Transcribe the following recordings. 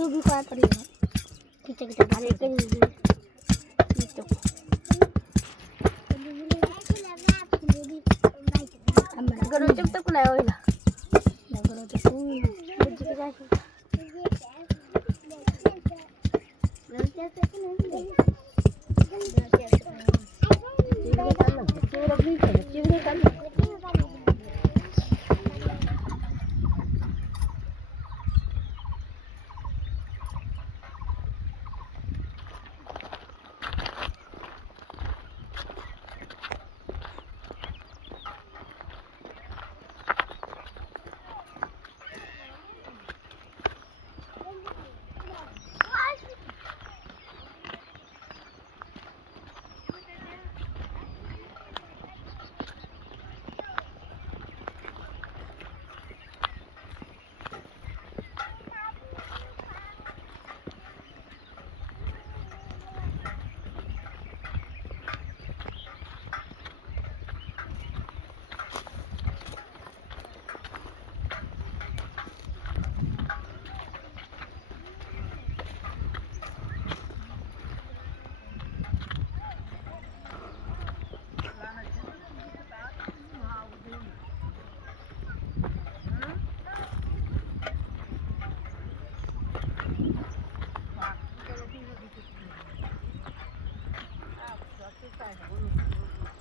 itu buka tadi kita balik ke itu garo jam tak kena oil garo jam biji ke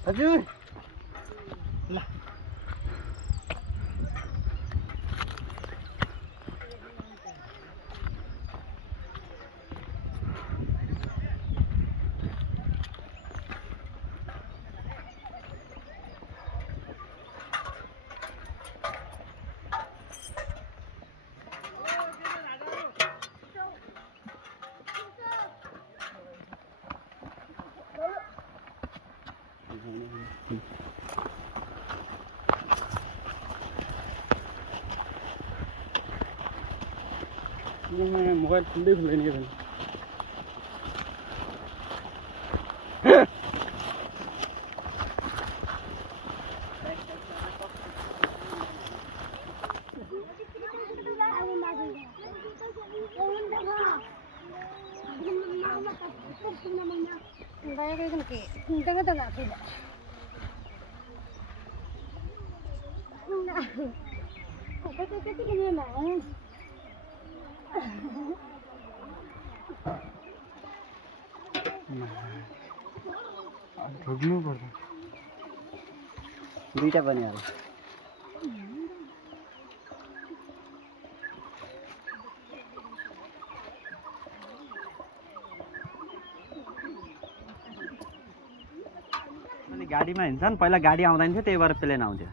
हजुर ल mobile खुल्दै खुल्दैन के भन्नु ढोग्नु पर्छ दुईटा पनि हाल अनि गाडीमा हिँड्छन् पहिला गाडी आउँदैन थियो त्यही भएर प्लेन आउँथ्यो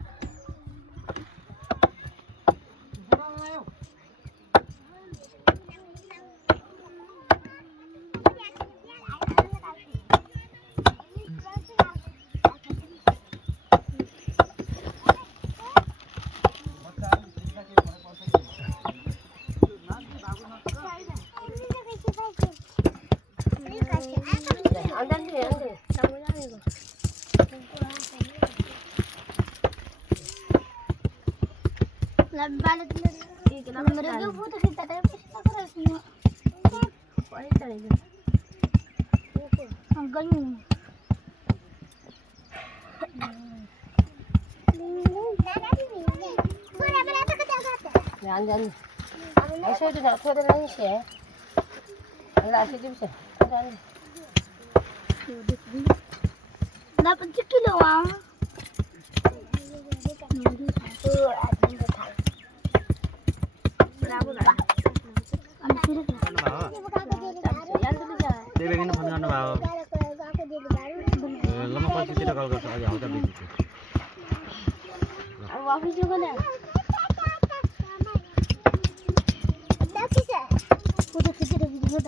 Jangan, saya tu nak ada lagi sih. Ada asyik je bisa. Jangan. Dapat sekilo ah. Berapa lah? Ambil त्यही बेगिन फोन गर्नु भयो ल म पछितिर कल गर्छु अघि आउँछ बिजी छु अब अफिस जाऊ न फोटो खिचेर भिडियो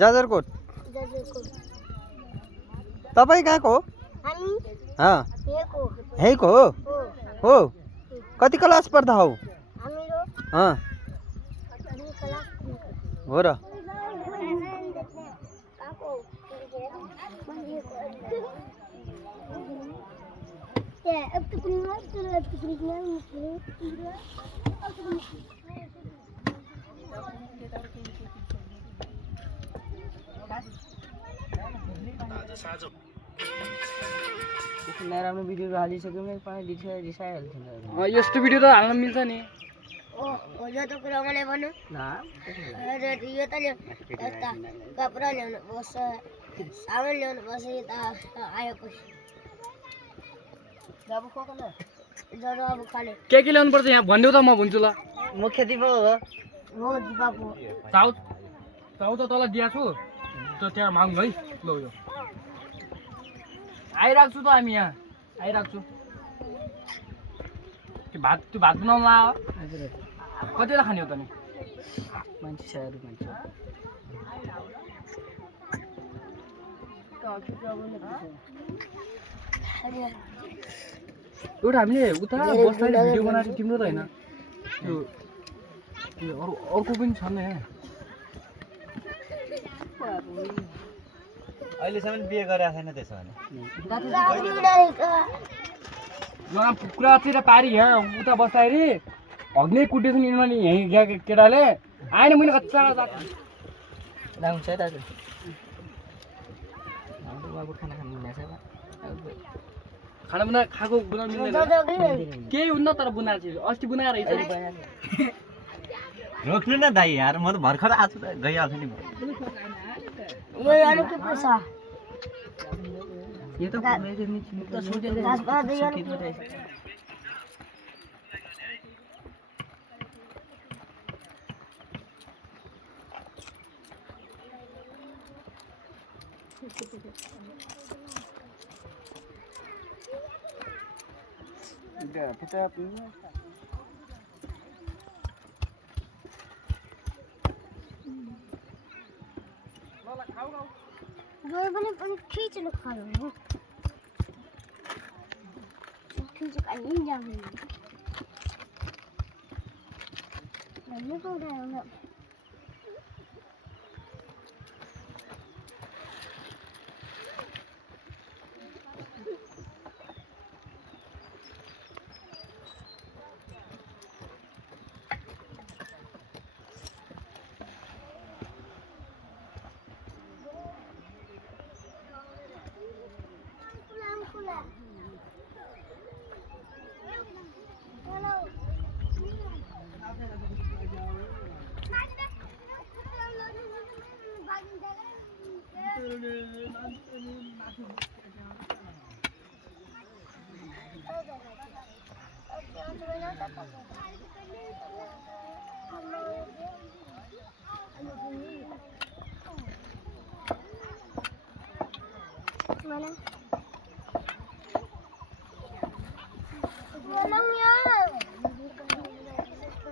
जाजरकोट तपाईँ कहाँको हो? यहीँको हो? हो कति क्लास पढ्दा हौ? हो र नराम्रो भिडियोहरू हालिसक्यो भने पानी रिसाइहाल्छ यस्तो भिडियो त हाल्न मिल्छ नि यो त कुरा मलाई भन्नु यो त कपडा ल्याउनु पर्छ सामान ल्याउनु पर्छ यता आएपछि जरो अब खाने के ल्याउनु पर्छ यहाँ भनिदेऊ त म भन्छु ल मुख्य दिपा हो दिपाको चाउ चाउ त तल दिएको छु त त्यहाँ माग्नु है ल यो आइरहेको छु त हामी यहाँ आइरहेको छु त्यो भात बनाउनु ला कति बेला खाने हो त नि मान्छे साह्रो मान्छे एउटा हामीले उता बस्दाखेरि भिडियो बनाएको तिम्रो त होइन त्यो अर्को पनि छ नि अहिलेसम्म बिहे गरेको छैन त्यसो भने यहाँ कुरा चाहिँ पारी यहाँ उता बस्दाखेरि हग्ने कुटेछ नि यिनीहरूले यहीँ गएको केटाले आएन मैले कच्चा हुन्छ है दाजु बाबु खाना खानु खाना बुना खाएको बनाउनु मिल्दैन केही हुन्न तर बुनाएको चाहिँ अस्ति बनाएर रोक्नु न दाइ यार म त भर्खर आज गइहाल्छु नि यो त पनि खिचेर खानु खिचेर खानु जानु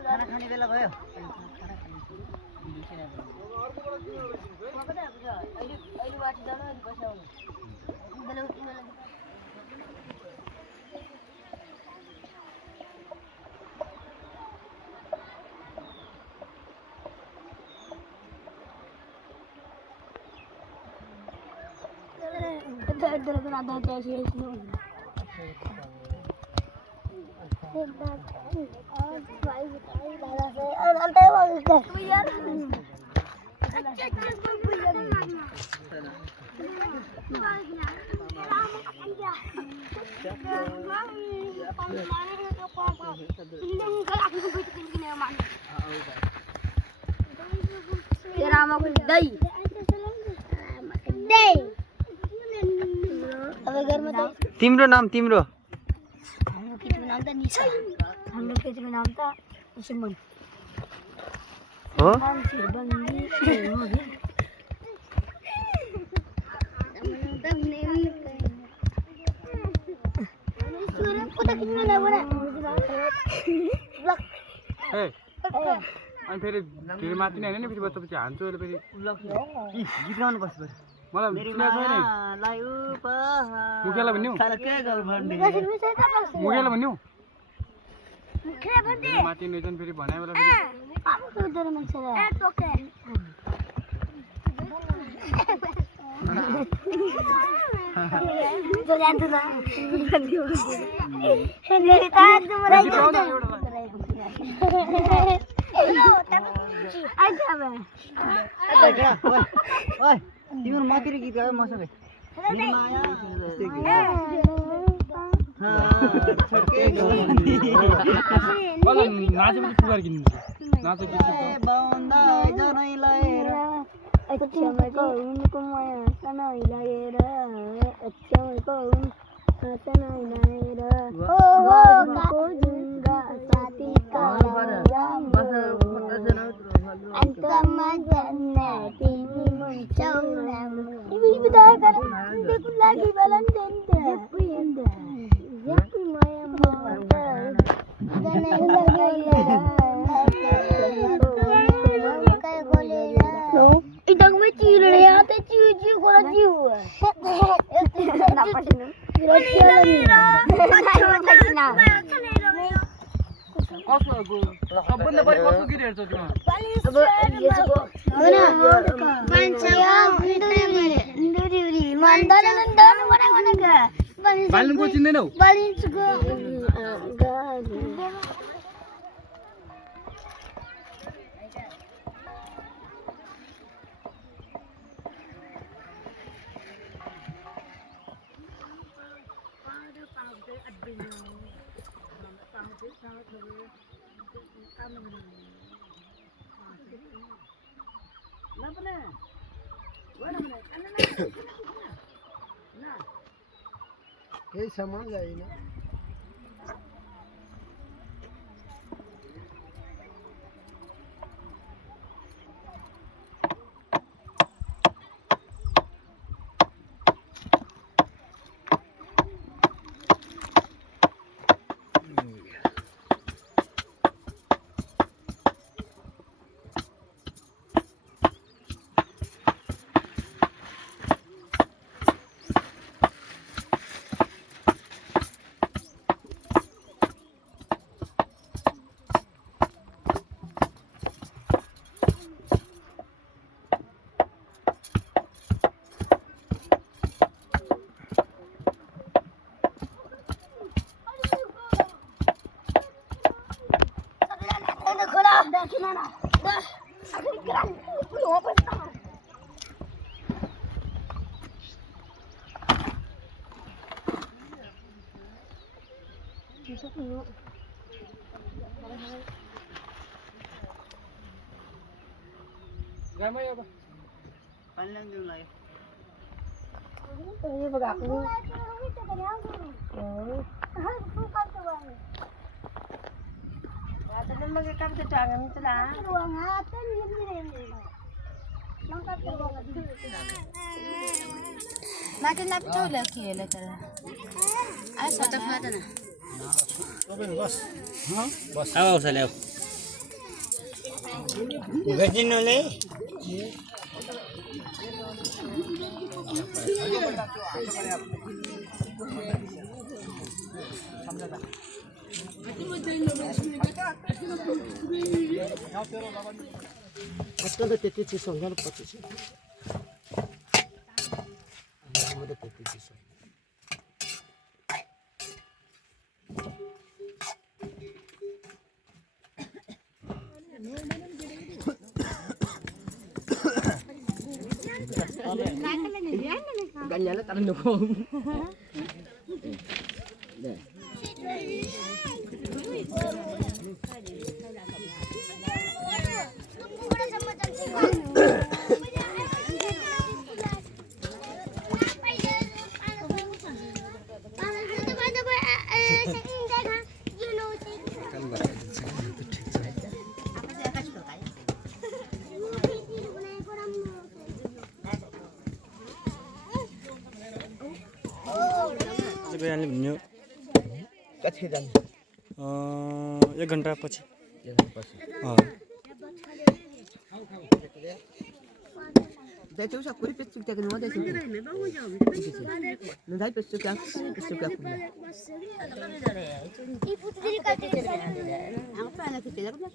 खाना खाने बेला भयो दही अब घरमा त तिम्रो नाम तिम्रो हाम्रो केटीको नाम त निशा हाम्रो केटीको नाम त सुमन हो अनि फेरि माथि नै होइन नि फेरि पछि हान्छु अहिले फेरि गीत गाउनु पर्छ मलाई सुनेको छैन मुखियालाई भन्नु मुखियालाई भन्नु माथि नै छन् फेरि भनाइ बेला तिम्रो मातिर गीत गायो मसँगै नाचेपछि पुगार किन्नु नाचो गीत अक्षमको उनको माया सनै लागेर अक्षमको सनै लागेर हो को जुङ्गा साथीका अन्तमा जन्ने तिमी मुन्छौ तिमी बिदाय गर देखु लागि बलन देन्ते यति माया मत जनै लागेर idangnya cilir ya, teh ciu kalau ciu. Kenapa sih? कसो सबभन्दा बढी कसो गीत हेर्छौ तिमी बालिनको चिन्दैनौ केही सामान ल्याइन Gamay ba? Panlang yung layo. Ini bagak ni. Ata naman magkakam sa tangan sila. Ruang hatan yun din. Langkat ruang hatan. Natin lapto laki letter. Ay sa mata na. बस बस आओ चले आओ गजिनोले आजकल त त्यति चिज हुँदैन 25 हाम्रो त त्यति चिज गालीहाल्यो तर नको गइहाल्ने भन्यो कति जान्छ 1 घन्टा पछि Dai usah kuri pesuk tak kena ada sih. Nanti pesuk aku. Ibu tadi kata Apa anak kita aku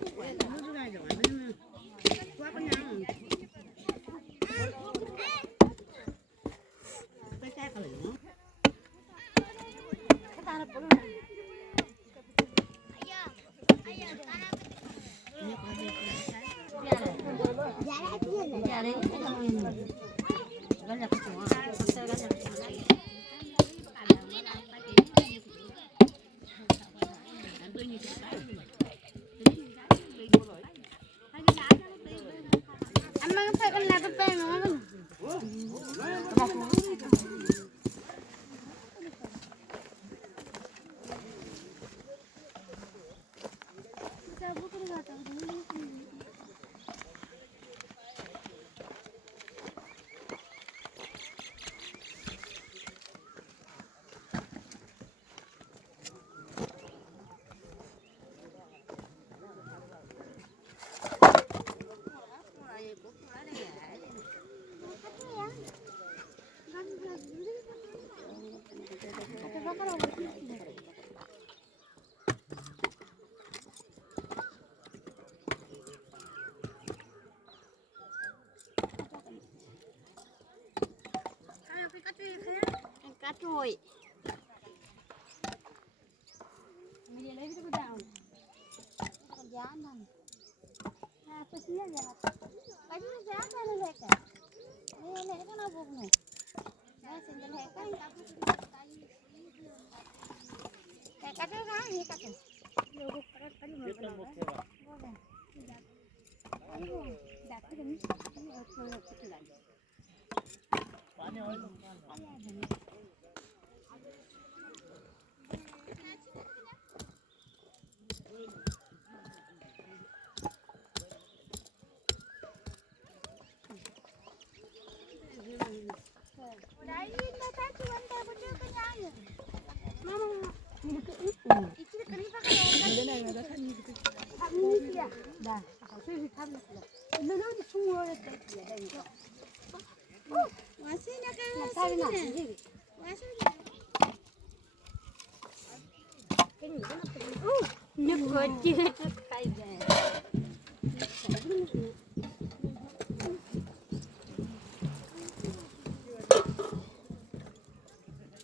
cắt rồi.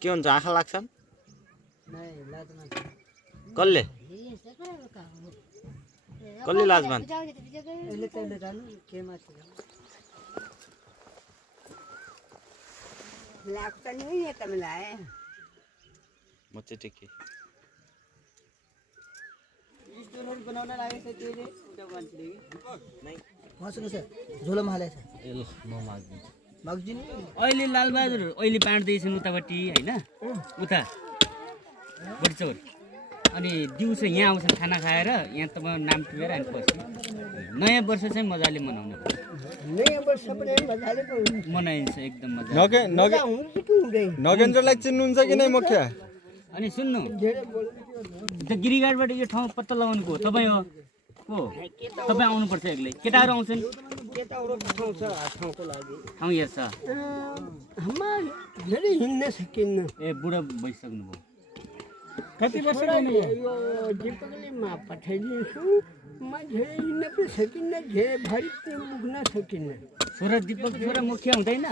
के हुन्छ आँखा लाग्छन् कसले कसले लाज मान लाग्छ नि यो तमलाई म चाहिँ टेके रेस्टुरेन्ट बनाउन लागेको छ त्यसले उता मान्छेले मसँग छ झोलोमा हालेछ ल म माग्दिन्छु मग्जिन अहिले लालबहादुर अहिले बाँड्दैछन् उतापट्टि होइन उता बटचौर अनि दिउँसो यहाँ आउँछन् खाना खाएर यहाँ त म नाम टिपेर अनि पछि नयाँ वर्ष चाहिँ मजाले मनाउने नयाँ वर्ष पनि मजाले मनाइन्छ एकदम मजा नगेन्द्रलाई चिन्नुहुन्छ कि नै मुख्य अनि सुन्नु त्यो गिरिघाटबाट यो ठाउँ पत्ता लगाउनुको हो तपाईँ हो को तपाईँ आउनुपर्छ एक्लै केटाहरू आउँछन् ठाउँ हेर्छ धेरै हिँड्न सकिन्न ए बुढा भइसक्नु भयो कति वर्ष यो दिपकले मा पठाइदिन्छु म धेरै हिँड्न पनि सकिन्न धेरै भरि पनि पुग्न सकिन्न छोरा दिपक छोरा मुखिया हुँदैन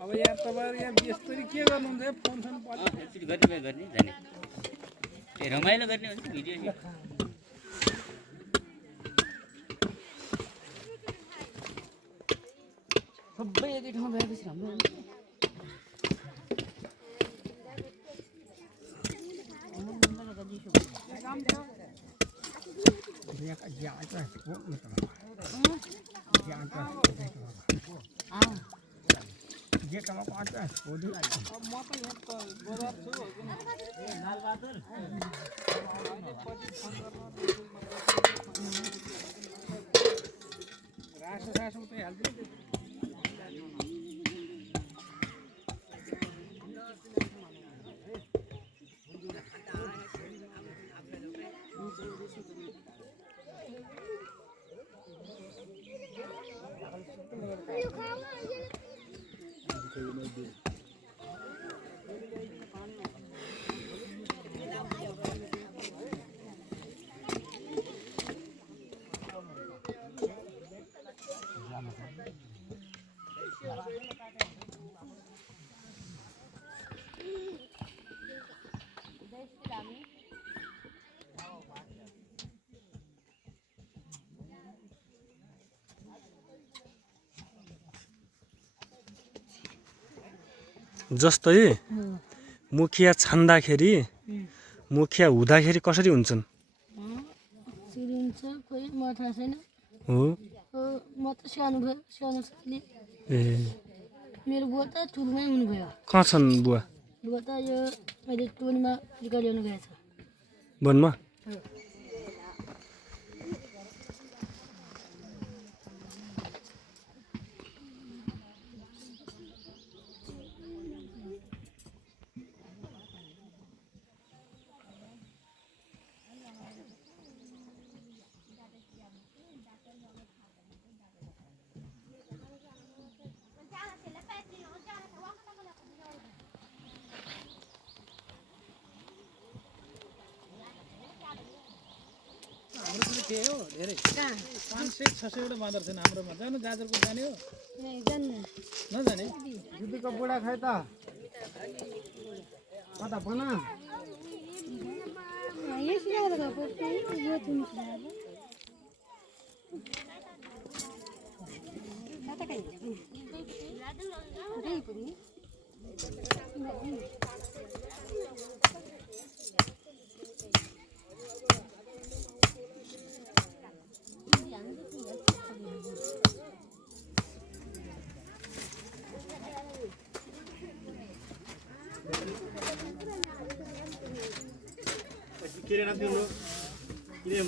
अब यहाँ तपाईहरु यहाँ यस्तरी के गर्नुहुन्छ फोन फोन गर्ने जाने रमाइलो गर्ने हुन्छ भिडियो एकै ठाउँ भएपछि राम्रो हुन्छ जस्तै मुखिया छान्दाखेरि मुखिया हुँदाखेरि कसरी हुन्छन् चिरिन्छ कोही म थाहा छैन हो म त सानो सानो ए मेरो बुवा त ठुलोमै हुनुभयो कहाँ छन् बुवा बुवा त यो अहिले टोलीमा टिका ल्याउनु गएछ वनमा धेरै 500-600 वटा बाँदर छन् हाम्रोमा जानु गाजरको जाने हो नजाने दिदीको बुढा खै त कता बना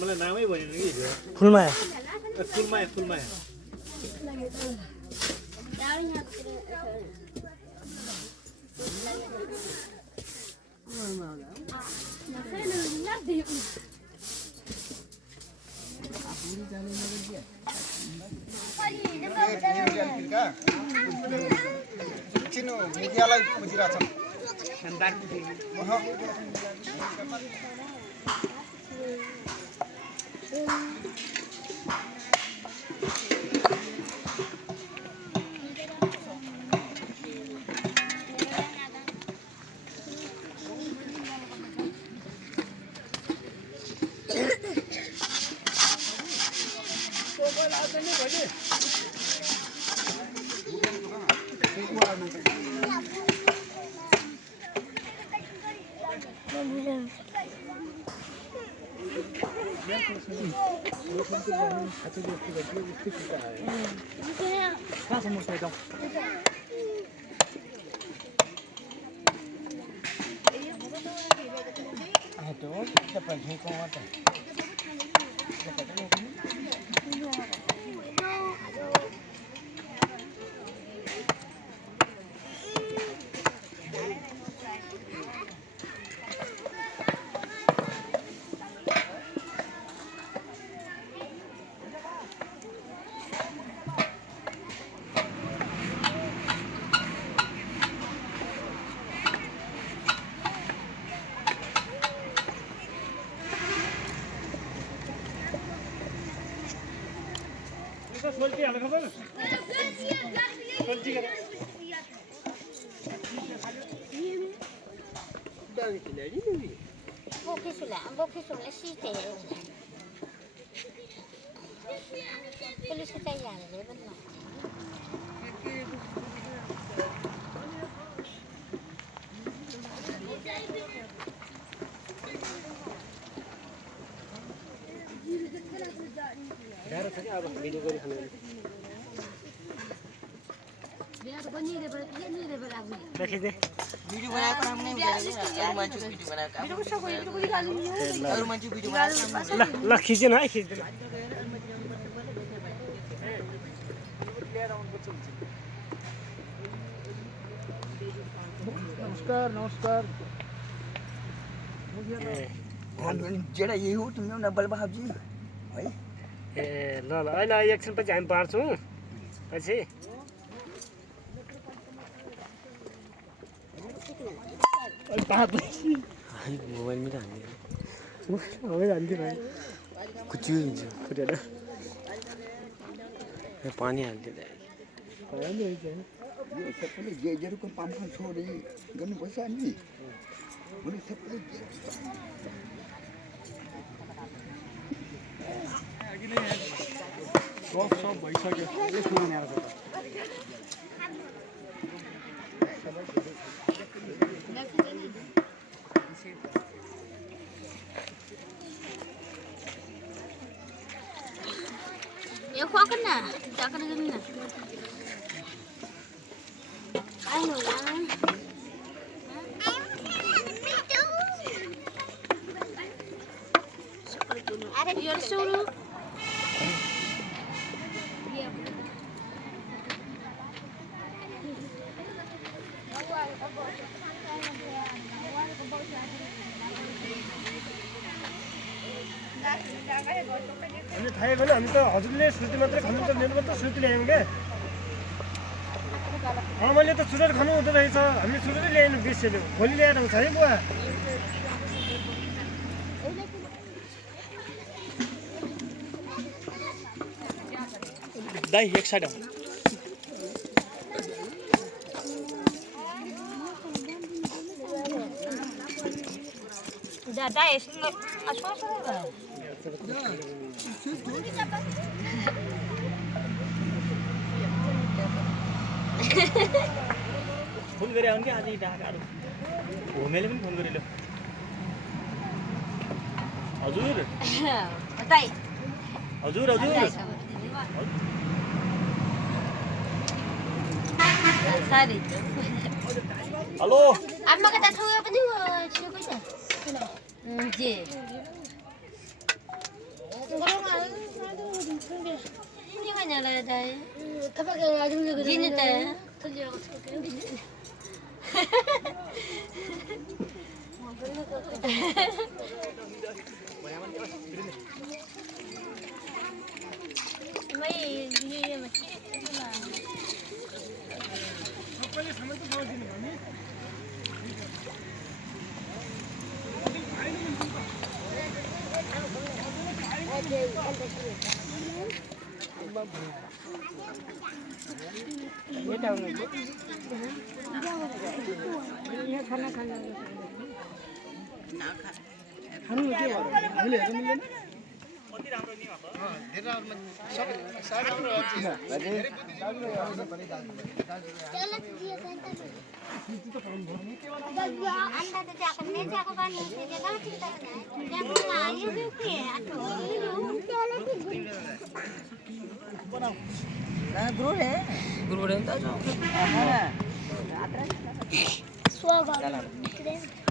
मलाई नामै भनेन कि फुलमाया फुलमाया चिनो मुखियालाई बुझिरहेछ Polisi kaya ल खिचेन है खिच्दैन नमस्कार नमस्कार जेडा यही हो तिम्रो न बलबहादुर है ए ल ल अहिले एकछिन पछि हामी बाँड्छौँ पछि मोबाइलमै त हाल्ने कुच्चियो हुन्छ फुटेर पानी हालिदिँदा यो सबैले जेजेरुको पाम्फा छोडी गर्नुपर्छ नि मैले सबैले सब भइसक्यो यसमा बनाएर Yo kok kena? Tak kena kena. Ayo lah. Ada biar suruh. हामी थाहै भएन हामी त हजुरले सुर्ती मात्रै खानुहुन्छ मेरो त सुर्ती ल्यायौँ क्या मैले त सुरेर खानु हुँदो रहेछ हामी सुरेरै ल्याएन बिर्सेल्यो भोलि ल्याएर आउँछ है बुवा दाइ एक side Dada es asal-asal. Phone गरे आउनु क्या आज ढाकाहरू होमेले पनि फोन गरिलो हजुर Betai. हजुर हजुर Sari. Hello Amma kata tahu apa ni? Siapa ni? Je. Ini kan yang ada. Tapi kalau ada yang gini tak. Mai ini macam mana? सबैले सामान त नदिनु भने खाना खाना हामीले हेर्नु मिल्दैन Suara.